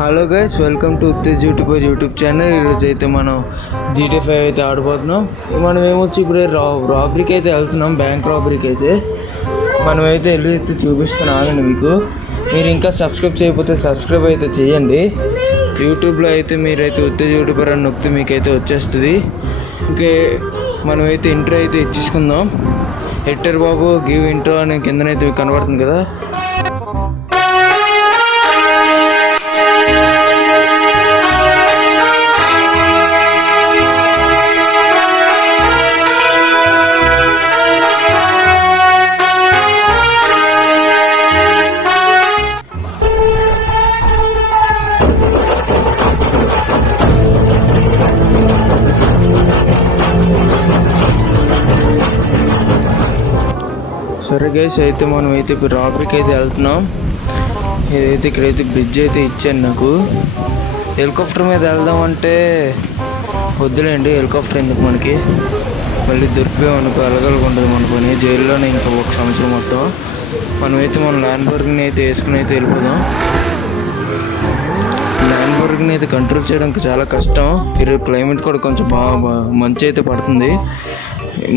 Hello guys, welcome to Uttej YouTube channel. ఈరోజు అయితే మనం GTA 5 అయితే ఆడిపోతున్నాం. మనం ఏమొచ్చి ఇప్పుడు రాబరీకి అయితే వెళ్తున్నాం, బ్యాంక్ రాబరీకి అయితే. మనమైతే వెళ్ళి చూపిస్తున్నాం, ఆగండి. మీరు ఇంకా సబ్స్క్రైబ్ చేయకపోతే సబ్స్క్రైబ్ అయితే చేయండి. యూట్యూబ్లో అయితే మీరైతే ఉత్తేజ్ యూట్యూబర్ అని నొక్కితే మీకైతే వచ్చేస్తుంది. ఇంకే మనమైతే ఇంట్రో అయితే ఇచ్చేసుకుందాం. హెక్టర్ బాబు గివ్ ఇంట్రో అని కిందనైతే కనబడుతుంది కదా. సరే గైస్, అయితే మనం అయితే ఇప్పుడు రాబరీకి అయితే వెళ్తున్నాం. ఇదైతే ఇక్కడైతే బ్రిడ్జ్ అయితే ఇచ్చాను నాకు. హెలికాప్టర్ మీద వెళ్దామంటే వద్దులేండి, హెలికాప్టర్ ఎందుకు మనకి, మళ్ళీ దొరికిపోయామనుకో అలగలుగుంటుంది మన పని, జైల్లోనే ఇంకా 1 సంవత్సరం మొత్తం. మనమైతే మన ల్యాండ్బర్గ్ని అయితే వేసుకుని అయితే వెళ్ళిపోదాం. ల్యాండ్బర్గ్ని అయితే కంట్రోల్ చేయడానికి చాలా కష్టం. ఈరోజు క్లైమేట్ కూడా కొంచెం బాగా మంచి అయితే పడుతుంది.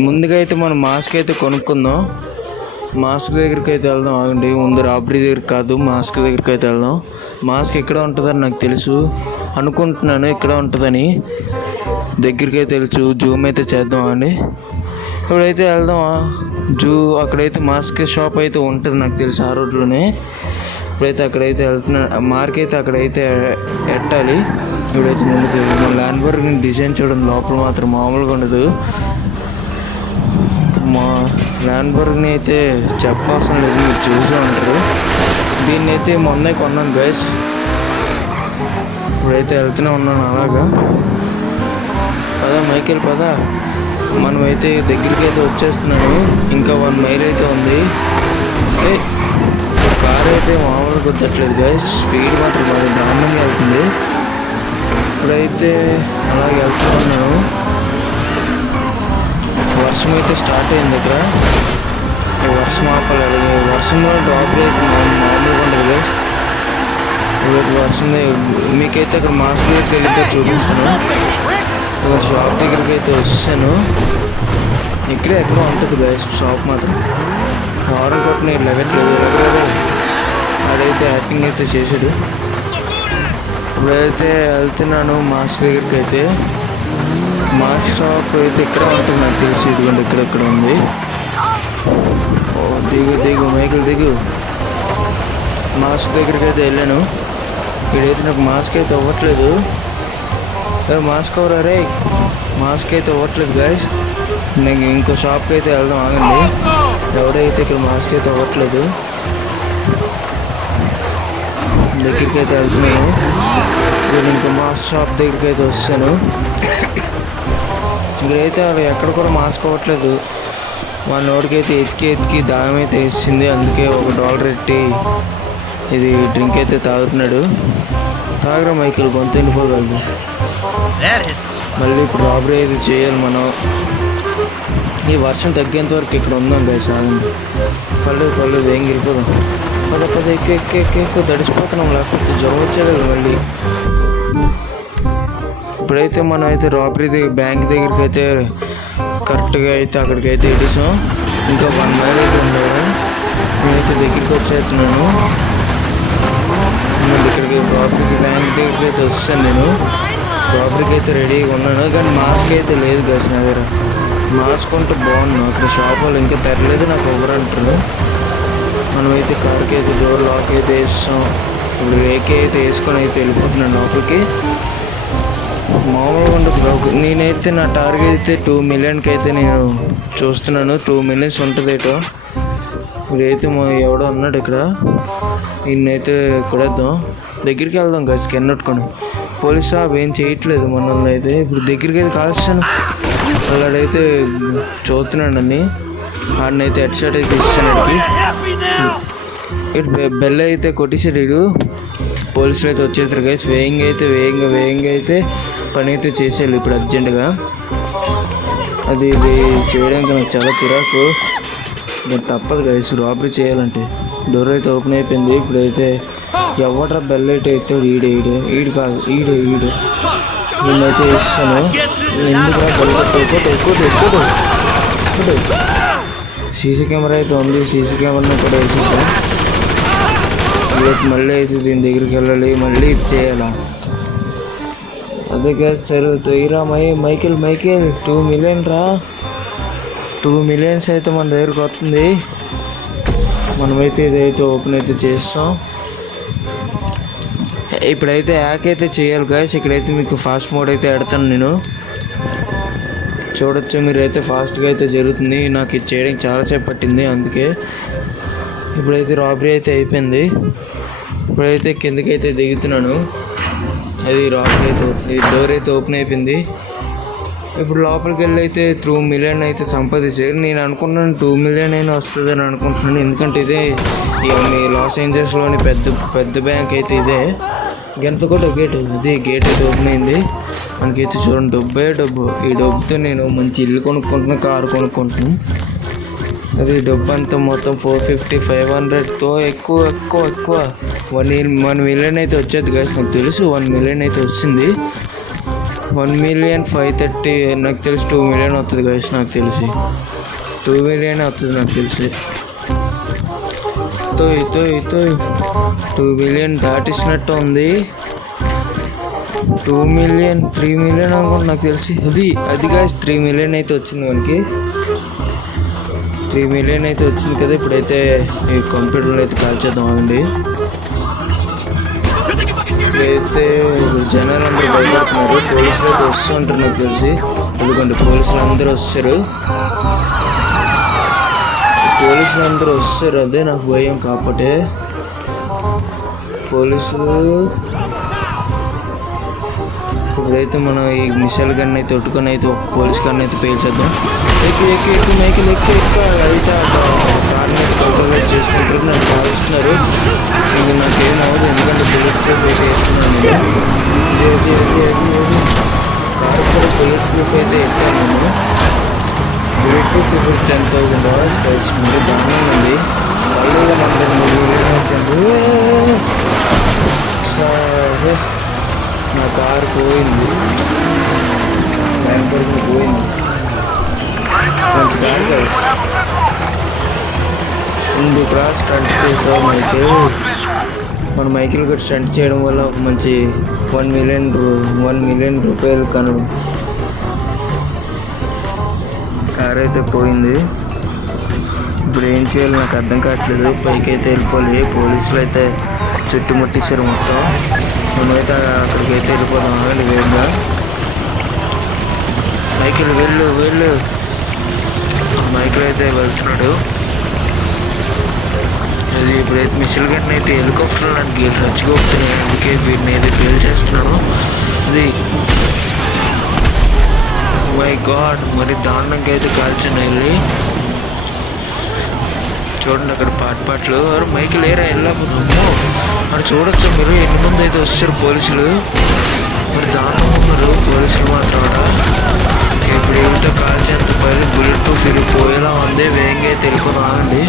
ముందుగా అయితే మనం మాస్క్ అయితే కొనుక్కుందాం. మాస్క్ దగ్గరికి అయితే వెళ్దాం, ఆగండి. ముందు రాబరీ దగ్గరికి కాదు, మాస్క్ దగ్గరికి అయితే వెళ్దాం. మాస్క్ ఎక్కడ ఉంటుందని నాకు తెలుసు, అనుకుంటున్నాను ఇక్కడ ఉంటుందని. దగ్గరికి అయితే తెలుసు, జూమ్ అయితే చేద్దాం అండి. ఇప్పుడైతే వెళ్దాం అక్కడైతే మాస్క్ షాప్ అయితే ఉంటుంది నాకు తెలుసు, ఆ రోడ్లోనే. ఇప్పుడైతే అక్కడైతే వెళ్తున్నా, మార్క్ అయితే అక్కడైతే ఎట్టాలి. ఇప్పుడైతే ముందుకు మన ల్యాండ్బర్గ్ డిజైన్ చూడండి, లోపల మాత్రం మామూలుగా ఉండదు. మా ల్యాండ్బర్గ్ని అయితే చెప్పాల్సిన లేదు, మీరు చూసే ఉంటారు. దీన్ని అయితే మొన్నే కొన్నాను గైస్. ఇప్పుడైతే వెళ్తూనే ఉన్నాను అలాగా. పదా మైకేల్ పదా, మనమైతే దగ్గరికి అయితే వచ్చేస్తున్నాను. ఇంకా 1 మైల్ అయితే ఉంది. కార్ అయితే మామూలుగా గుర్తట్లేదు గైస్, స్పీడ్ మాత్రం అది దారుణంగా వెళ్తుంది. ఇప్పుడైతే అలాగే వెళ్తూ ఉన్నాను. వర్షం అయితే స్టార్ట్ అయింది ఇక్కడ. వర్షం ఆపలేదు, వర్షంలో డ్రాప్ అయితే మామూలుగా ఉండదు. వర్షం మీకైతే అక్కడ మాస్క్ దగ్గరికి వెళ్తే చూపిస్తాను. ఇక్కడ షాప్ దగ్గరికి అయితే వచ్చాను. ఇక్కడే ఎక్కడో ఉంటుంది గైస్ షాప్ మాత్రం. హారన్ కొట్టిన లెగట్లేదు, అదైతే యాక్టింగ్ అయితే చేసాడు. ఇప్పుడైతే వెళ్తున్నాను మాస్క్ దగ్గరికి అయితే. మాస్క్ షాప్ అయితే ఇక్కడ ఉంటుంది నాకు తెలిసి, ఇదిగోండి ఇక్కడెక్కడ ఉంది. దిగు మైకిల్ దిగు. మాస్క్ దగ్గరికి అయితే వెళ్ళాను. ఇక్కడైతే నాకు మాస్క్ అయితే అవ్వట్లేదు. మాస్క్ అవరా రే, మాస్క్ అయితే అవ్వట్లేదు గాయస్. నేను ఇంకో షాప్కి అయితే వెళ్దాం, ఆగండి. ఎవరైతే ఇక్కడ మాస్క్ అయితే అవ్వట్లేదు, దగ్గరికి అయితే వెళ్తున్నాను. నేను ఇంకో మాస్క్ షాప్ దగ్గరికి అయితే వస్తాను. ఇక్కడైతే అవి ఎక్కడ కూడా మాస్క్ అవ్వట్లేదు. మా నోటికైతే ఎతికి దానం అయితే వేసింది. అందుకే $1 ఎట్టి ఇది డ్రింక్ అయితే తాగుతున్నాడు. తాగరా మైకిల్, గొంతు వెళ్ళిపోగలదు. మళ్ళీ ఇప్పుడు రాబరీ అయితే చేయాలి మనం. ఈ వర్షం తగ్గేంత వరకు ఇక్కడ ఉందాం గైస్, ఆగండి. పర్లేదు ఏం వెళ్ళిపోదాం. పద ఎక్కువ తడిసిపోతున్నాం, లేకపోతే జ్వరం వచ్చేది మళ్ళీ. ఇప్పుడైతే మనం అయితే రాబరీ బ్యాంక్ దగ్గరికి అయితే కరెక్ట్గా అయితే అక్కడికి అయితే ఇడిసాం. ఇంకా 1 మైల్ అయితే ఉండేది. నేనైతే దగ్గరికి వచ్చేస్తున్నాను. ఇక్కడికి రాబరీకి బ్యాంక్ దగ్గరికి అయితే వస్తాను. నేను రాబరీకి అయితే రెడీగా ఉన్నాను, కానీ మాస్క్ అయితే లేదు గైస్ నా దగ్గర. మాస్క్ ఉంటే బాగుంది. అక్కడ షాప్ వాళ్ళు ఇంకా తెరలేదు, నాకు ఎవరు అంటారు. మనమైతే కార్కి అయితే డోర్ లాక్ అయితే వేస్తాం. ఇప్పుడు రేకే అయితే వేసుకొని అయితే వెళ్ళిపోతున్నాను లోపలికి. మామూలుగా ఉండదు. నేనైతే నా టార్గెట్ అయితే 2 మిలియన్కి అయితే నేను చూస్తున్నాను. 2 మిలియన్స్ ఉంటుంది ఏటో. ఇప్పుడైతే ఎవడో ఉన్నాడు ఇక్కడ, ఈయనైతే కొడేద్దాం. దగ్గరికి వెళ్దాం గైస్, కెన్నట్టుకొని. పోలీస్ సాబ్ ఏం చేయట్లేదు మనల్ని అయితే. ఇప్పుడు దగ్గరికి అయితే కాల్చాను, అలాడైతే చూస్తున్నాడు అన్ని. ఆడినైతే హెడ్ షాట్ అయితే ఇస్తాను. ఇటు బెల్ అయితే కొట్టేసాడు. పోలీసులు అయితే వచ్చేసారు గైస్. వేగంగా అయితే పని అయితే చేసేయాలి ఇప్పుడు అర్జెంటుగా. ఇది చేయడానికి నాకు చాలా చిరాకు, తప్పదు గైస్ రాబరీ చేయాలంటే. డోర్ అయితే ఓపెన్ అయిపోయింది. ఇప్పుడైతే ఎవడ్రా బెల్ అయితే ఎత్తాడు? ఈడు కాదు, ఈడు నేనైతే ఇస్తాను. ఎందుకురా బెల్ ఎక్కువ సీసీ కెమెరా అయితే ఉంది. సీసీ కెమెరాని కూడా వేసేద్దాం. మళ్ళీ అయితే దీని దగ్గరికి వెళ్ళాలి, మళ్ళీ ఇది చేయాలా? అదే గ్యాస్ జరుగుతాయిరా. మైకేల్ 2 మిలియన్ రా. 2 మిలియన్స్ అయితే మన దగ్గరకు వస్తుంది. మనమైతే ఇదైతే ఓపెన్ అయితే చేస్తాం. ఇప్పుడైతే హ్యాక్ అయితే చేయాలి గాయస్. ఇక్కడైతే మీకు ఫాస్ట్ మోడ్ అయితే పెడతాను నేను, చూడొచ్చు. మీరైతే ఫాస్ట్గా అయితే జరుగుతుంది. నాకు ఇది చేయడానికి చాలాసేపు పట్టింది, అందుకే. ఇప్పుడైతే రాబరీ అయితే అయిపోయింది. ఇప్పుడైతే కిందకైతే దిగుతున్నాను. అది రాబరీ అయితే ఈ డోర్ అయితే ఓపెన్ అయిపోయింది. ఇప్పుడు లోపలికి వెళ్ళి అయితే 2 మిలియన్ అయితే సంపాదించారు. నేను అనుకున్నాను 2 మిలియన్ అయినా వస్తుందని అనుకుంటున్నాను. ఎందుకంటే ఇదే మీ లాస్ ఏంజల్స్లోని పెద్ద బ్యాంక్ అయితే ఇదే. గంట కూడా గేట్ అయితే ఓపెన్ అయింది. మనకైతే చూడండి, డబ్బు. ఈ డబ్బుతో నేను మంచి ఇల్లు కొనుక్కుంటున్నాను, కారు కొనుక్కుంటున్నాను. అది డబ్బు అంతా మొత్తం 450, 500తో ఎక్కువ 1 మిలియన్ అయితే వచ్చేది గాయస్. నాకు తెలుసు 1 మిలియన్ అయితే వచ్చింది. 1,530,000 నాకు తెలిసి 2 మిలియన్ అవుతుంది గాయస్. నాకు తెలిసి 2 మిలియన్ అవుతుంది నాకు తెలిసి. 2 మిలియన్ దాటిసినట్టు ఉంది. 2 మిలియన్ 3 మిలియన్ అనుకుంటా నాకు తెలిసి. అది గాయస్ 3 మిలియన్ అయితే వచ్చింది మనకి. 3 మిలియన్ అయితే వచ్చింది కదా. ఇప్పుడైతే ఈ కంప్యూటర్లో అయితే కాల్ చేద్దాం అండి. ఇప్పుడైతే జనాలు అందరూ భయపడుతున్నారు. పోలీసులు అయితే వస్తూ ఉంటారు నాకు తెలిసి. ఎందుకంటే పోలీసులు అందరూ వస్తారు. అదే నాకు భయం. కాకపోతే పోలీసులు ఇప్పుడైతే మనం ఈ మిసైల్ గన్ అయితే కొట్టుకొని అయితే ఒక పోలీస్ గన్ అయితే పేల్చేద్దాం. ఎక్కి మైకిల్ అయితే కార్ని అయితే కంట్రోల్ చేసుకుంటారు. నన్ను భావిస్తున్నారు. ఇది నాకేం అవ్వదు, ఎందుకంటే బుల్లెట్ ప్రూఫ్ అయితే వేస్తున్నాను. కారు కూడా బుల్లెట్ ప్రూఫ్ అయితే ఎక్కాను నేను. బుల్లెట్ ప్రూఫ్ ఇప్పుడు $10,000 వేసుకుంటే బాగానే ఉంది. మళ్ళీ మన 3 మిలియన్ వచ్చింది. సరే, నా కారు పోయింది, బ్యాంక్ వరకు పోయింది. మంచి కారు గైస్. ముందుకు స్టంట్ చేసాం అయితే. మన మైకిల్ గట్టి స్టంట్ చేయడం వల్ల ఒక మంచి 1 మిలియన్ రూపాయలు కారు అయితే పోయింది. ఇప్పుడు ఏం చేయాలి నాకు అర్థం కావట్లేదు. పైకి అయితే వెళ్ళిపోవాలి. పోలీసులు అయితే చుట్టుముట్టేశారు మొత్తం. మనమైతే అక్కడికి అయితే వెళ్ళిపోదాం వేగంగా. మైకిల్ వెళ్ళు. మైకిల్ అయితే వెళ్తున్నాడు. అది ఇప్పుడైతే మిసిల్ గన్ అయితే హెలికాప్టర్ నాకు గేట్ రచ్చిపోతున్నాయి. అందుకే వీటిని అయితే ఫెయిల్ చేస్తున్నాను. అది మై గాడ్, మరి దారుణంగా అయితే కాల్చిన వెళ్ళి చూడండి అక్కడ పాటలు. మైకిల్ ఏరా వెళ్ళకపోతున్నాము అక్కడ చూడొచ్చు మీరు. ఎన్ని మంది అయితే వచ్చారు పోలీసులు. మరి దారుణంగా ఉన్నారు పోలీసులు మాత్రం. ఇప్పుడు ఏమిటో కాల్చేంత పైన బుల్లెట్ ప్రూఫ్ పోయేలా ఉంది. వేగంగా అయితే వెళ్ళిపోయి ఆగండి.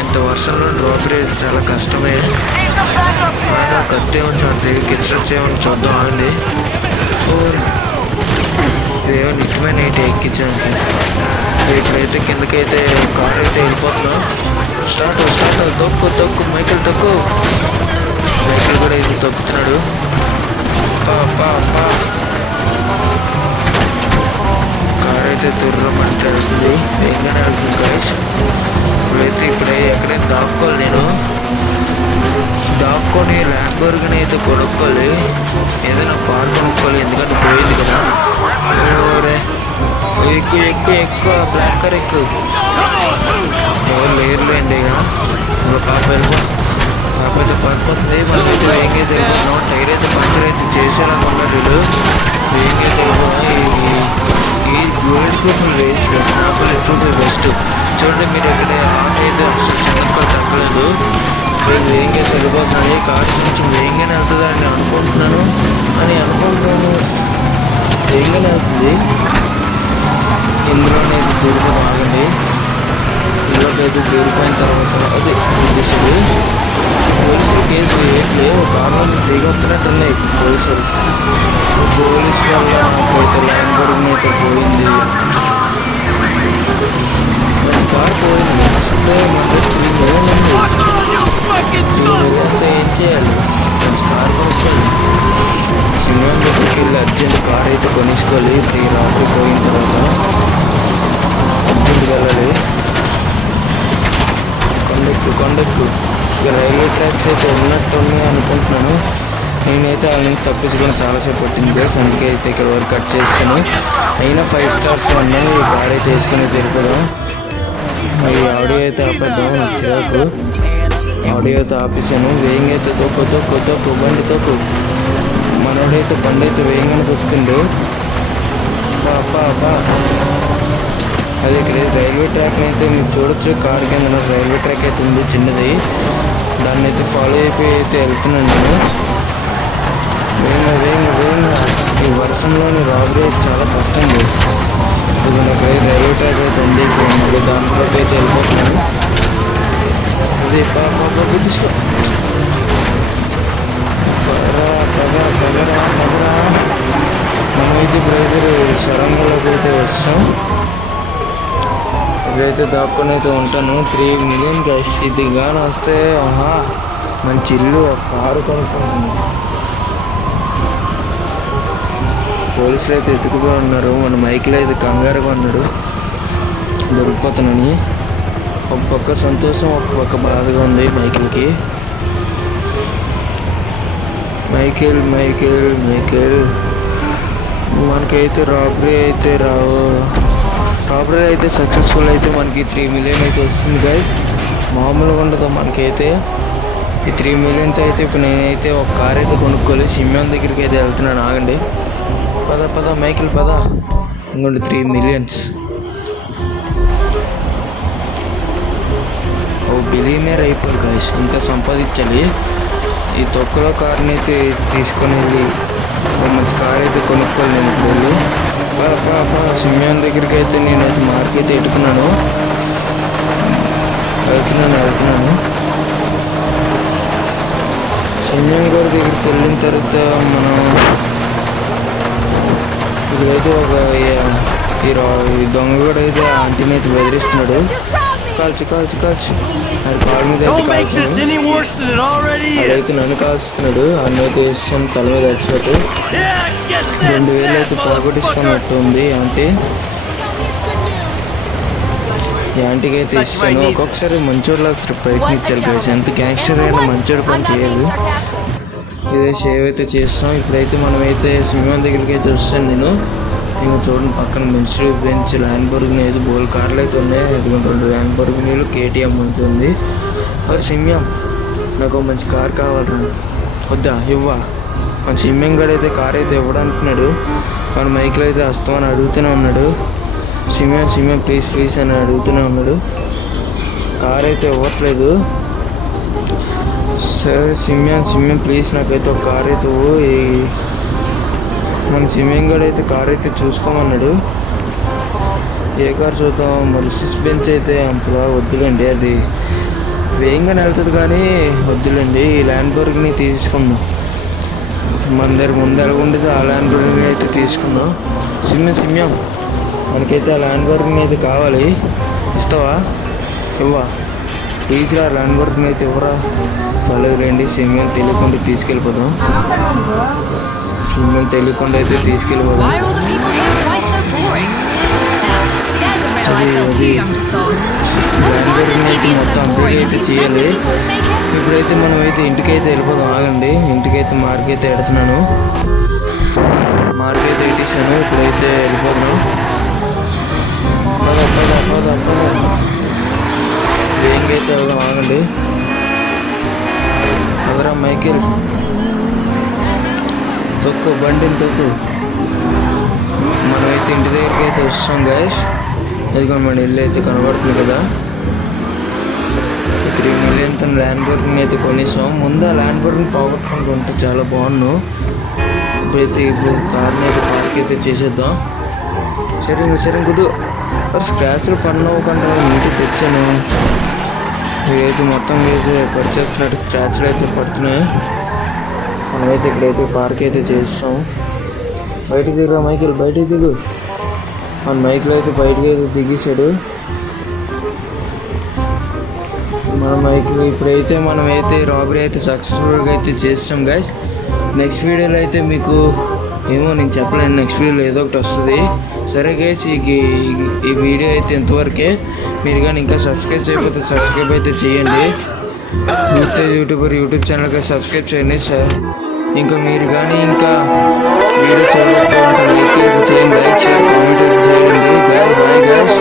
ఇంత వర్షంలో డ్రాపరీ అయితే చాలా కష్టమే. కత్తి ఏమని చూడండి, కిచెన్ చేయమని చూద్దాం ఆగండి. ఇదేమో నిజమైన అయితే ఎక్కించడానికి. ఇప్పుడైతే కిందకైతే కార్ అయితే వెళ్ళిపోతున్నాం. స్టార్ట్ తొక్కు మైకిల్ తొక్కు. మైకిల్ కూడా ఇది తొక్కుతున్నాడు. కార్ అయితే తుర్రమంటే వెళ్తుంది, వేగంగానే వెళ్తుంది గైస్. ఇప్పుడైతే ఎక్కడైనా దాక్కొని ల్యాంబోర్గిని అయితే కొనుక్కోవాలి. ఏదైనా కార్ కొనుక్కోవాలి, ఎందుకంటే పోయింది కదా. ఎక్కువ బ్లాక్ కార్ ఎక్కువ ఎవరు లేరులేండి. ఇక పాప అయితే పడిపోతుంది. మనమైతే వేగైతే వెళ్తున్నాం. టైర్ అయితే పంచర్ అయితే చేశారనుకున్నారు వీళ్ళు. వేగైతే ఈ bullet proof waste, bullet proof best. చూడండి మీరు ఎక్కడ ఆట అయితే అసలు చిన్నగా తగ్గలేదు. వేగంగా సరిపోతుంది. కార్ కొంచెం వేగంగానే వెళ్తుందని అనుకుంటున్నాను. వేగంగానే వెళ్తుంది. ఇందులోనే దూరిపోయి ఆగండి. ఇందులోకి అయితే దూరిపోయిన తర్వాత అదే చూపిస్తుంది. పోలీసులు కేసు లేవు కారణం దిగొస్తున్నట్టున్నాయి పోలీసులు. పోలీసు వల్ల నాకైతే లైన్ బోర్డింగ్ అయితే పోయింది. మంచి కార్ పోయింది. అంటే మన 3 million ఉంది. 3 million ఏం చేయాలి? మంచి కార్ కొనుక్కోవాలి. సింగం దగ్గరికి వెళ్ళి అర్జెంట్ కార్ అయితే కొనుక్కోవాలి. ఈ రాత్రి పోయిన తర్వాత అర్జెంట్ వెళ్ళాలి. కొండెక్కు ఇక రైల్వే ట్రాక్స్ అయితే ఉన్నట్టున్నాయి అనుకుంటున్నాను. నేనైతే వాళ్ళ నుంచి తప్పించుకొని చాలాసేపు పట్టింది గైస్. అందుకే అయితే ఇక్కడ వరకు కట్ చేస్తాను. అయినా 5 stars ఉన్నాను. ఈ కార్ అయితే వేసుకొని తిరుగుదాం. ఈ ఆడియో అయితే ఆపేద్దాం. నాకు చిరాకు. ఆడియో అయితే ఆపేసాను. వేగంగా అయితే తొక్కు బండి తొక్కు. మనోడైతే బండి అయితే వేగంగానే తొక్కుతుండే. అది ఇక్కడ రైల్వే ట్రాక్ అయితే మీరు చూడొచ్చు. కార్ కింద రైల్వే ట్రాక్ అయితే ఉంది చిన్నది. దాన్ని అయితే ఫాలో అయిపోయి అయితే వెళ్తున్నాను నేను. వేగంగా ఈ వర్షంలోని రాబరీ చాలా కష్టం లేదు. ఇది నాకు రైల్వే ట్రాక్ అయితే ఉంది. మళ్ళీ దాంట్లో అయితే వెళ్ళిపోతున్నాను. అది తీసుకో మనమైతే ఇప్పుడైతే సొరంగంలోకి అయితే వస్తాం. ఇప్పుడైతే దాక్కుని అయితే ఉంటాను. 3 million గైస్. ఇది కానీ వస్తే మంచి ఇల్లు కారు కొనుక్కుంటున్నాను. పోలీసులు అయితే ఎత్తుకుతూ ఉన్నారు. మన మైకిల్ అయితే కంగారుగా ఉన్నాడు దొరికిపోతానని. ఒక పక్క సంతోషం, ఒక పక్క బాధగా ఉంది మైకిల్కి. మైకేల్ మనకైతే రాబరీ అయితే సక్సెస్ఫుల్ అయితే మనకి 3 million అయితే వస్తుంది గైస్. మామూలుగా ఉండదు మనకైతే. ఈ 3 millionతో అయితే ఇప్పుడు నేనైతే ఒక కార్ అయితే కొనుక్కోవాలి. సిమ్యాన్ దగ్గరికి అయితే వెళ్తున్నాను. ఆగండి. పద మైకిల్ పద. ఇంకోండి 3 million. బిలియనర్ అయిపోయారు గైస్. ఇంకా సంపాదించాలి. ఈ తొక్కలో కార్ని అయితే తీసుకొని వెళ్ళి మంచి కార్ అయితే కొనుక్కోవాలి. నేను ఇప్పుడు వెళ్ళి సిమ్యాన్ దగ్గరికి అయితే నేనైతే మార్కెట్ ఎట్టుకున్నాను. వెళ్తున్నాను. సిమ్యాన్ గారి దగ్గరికి వెళ్ళిన తర్వాత మనం ఇప్పుడైతే ఒక ఈ దొంగ కూడా అయితే ఆంటీని అయితే బెదిరిస్తున్నాడు. కాల్చి అది కాళ్ళ మీద అయితే నన్ను కాల్చుతున్నాడు. అన్నైతే ఇష్టం తల మీద వచ్చినట్టు 2,000 అయితే పోగొట్టించుకున్నట్టు ఉంది ఆంటీ. ఈ ఆంటీకి అయితే ఇస్తాను. ఒక్కొక్కసారి మంచోళ్ళకి ప్రయత్నించారు గైస్. ఎంత గ్యాంగ్స్టర్ అయినా మంచోడు పని చేయదు. ఇదే షేవ్ అయితే చేస్తాం. ఇప్పుడైతే మనమైతే సింహం దగ్గరికి అయితే వస్తాను నేను. ఇంకా చూడండి పక్కన మెన్స్ట్రీ బెంచ్ ల్యాండ్బర్గ్ అయితే బోల్ కార్లు అయితే ఉన్నాయి. ఎందుకంటే 2 ల్యాండ్బర్గ్ KTM ఉంటుంది. మరి సింహం నాకు మంచి కార్ కావాలరా. వద్దా ఇవ్వా. మన సింహం గడ అయితే కార్ అయితే ఇవ్వడంటున్నాడు. మన మైక్లో అయితే వస్తామని అడుగుతూనే ఉన్నాడు. సింహం ప్లీజ్ అని అడుగుతూనే ఉన్నాడు. కార్ అయితే ఇవ్వట్లేదు. సరే సింహం ప్లీజ్ నాకైతే ఒక కార్ అయితే మన సింహం గడ అయితే కార్ అయితే చూసుకోమన్నాడు. ఏ కార్ చూద్దాం. మర్సిడీస్ బెంచ్ అయితే అంతలా వద్దులేండి. అది వేగంగానే వెళ్తుంది కానీ వద్దులేండి. ఈ ల్యాండ్బర్గ్ని తీసుకుందాం. మన దగ్గర ముందు ఎలాగుండేది ఆ ల్యాండ్బర్గ్ని అయితే తీసుకుందాం. సింహం మనకైతే ఆ ల్యాండ్బర్గ్ని అయితే కావాలి. ఇస్తావా? ఇవ్వా ప్లీజ్ రా. ల్యాండ్బర్గ్ని అయితే ఇవ్వరా. వాళ్ళకి రండి. సింహం తెలియకుండా తీసుకెళ్ళిపోదాం. తెలియకుండా అయితే తీసుకెళ్ళిపోదాం. మొత్తం అప్డేట్ అయితే చేయాలి. ఇప్పుడైతే మనం అయితే ఇంటికైతే వెళ్ళిపోదాం. ఆగండి. ఇంటికైతే మార్కెట్ ఎడుతున్నాను. మార్కెట్ ఎట్టేసాను. ఇప్పుడైతే వెళ్ళిపోదాం. దేనికైతే వెళ్దాం. ఆగండి. ఎవరా మైకేల్ తొక్కు బండిని తొక్కు. మనమైతే ఇంటి దగ్గరికి అయితే వస్తాం గైస్. ఎందుకంటే మన ఇల్లు అయితే కనబడుతుంది కదా. 3 millionతో ల్యాండ్బర్గ్ని అయితే కొనేసాం. ముందు ఆ ల్యాండ్బర్గ్ని పోగొట్టుకుంటూ చాలా బాగున్నాను. ఇప్పుడు కార్ని అయితే పార్క్ అయితే చేసేద్దాం. సరే కుదు స్క్రాచ్లు పడినవ్వకుండా ఇంటికి తెచ్చాను. ఇదైతే మొత్తం అయితే పరిచేస్తున్నట్టు స్క్రాచ్లు అయితే పడుతున్నాయి. మనమైతే ఇక్కడైతే పార్క్ అయితే చేస్తాం. బయటికి దిగురా మైకిల్, బయటికి దిగు. మన మైకిల్ అయితే బయటకి అయితే దిగేశాడు. మన మైకిల్ ఇప్పుడైతే మనమైతే రాబరీ అయితే సక్సెస్ఫుల్గా అయితే చేస్తాం గైస్. నెక్స్ట్ వీడియోలో అయితే మీకు ఏమో నేను చెప్పలేను, నెక్స్ట్ వీడియోలో ఏదో ఒకటి వస్తుంది. సరే గైస్, ఈ వీడియో అయితే ఇంతవరకే. మీరు కానీ ఇంకా సబ్స్క్రైబ్ చేయకపోతే సబ్స్క్రైబ్ అయితే చేయండి. యూట్యూబ్ ఛానల్కి సబ్స్క్రైబ్ చేయండి సార్. ఇంకా మీరు కానీ ఇంకా వీడియో చేయకపోతే లైక్ చేయండి, లైక్ షేర్ కామెంట్ చేయండి. Bye bye guys.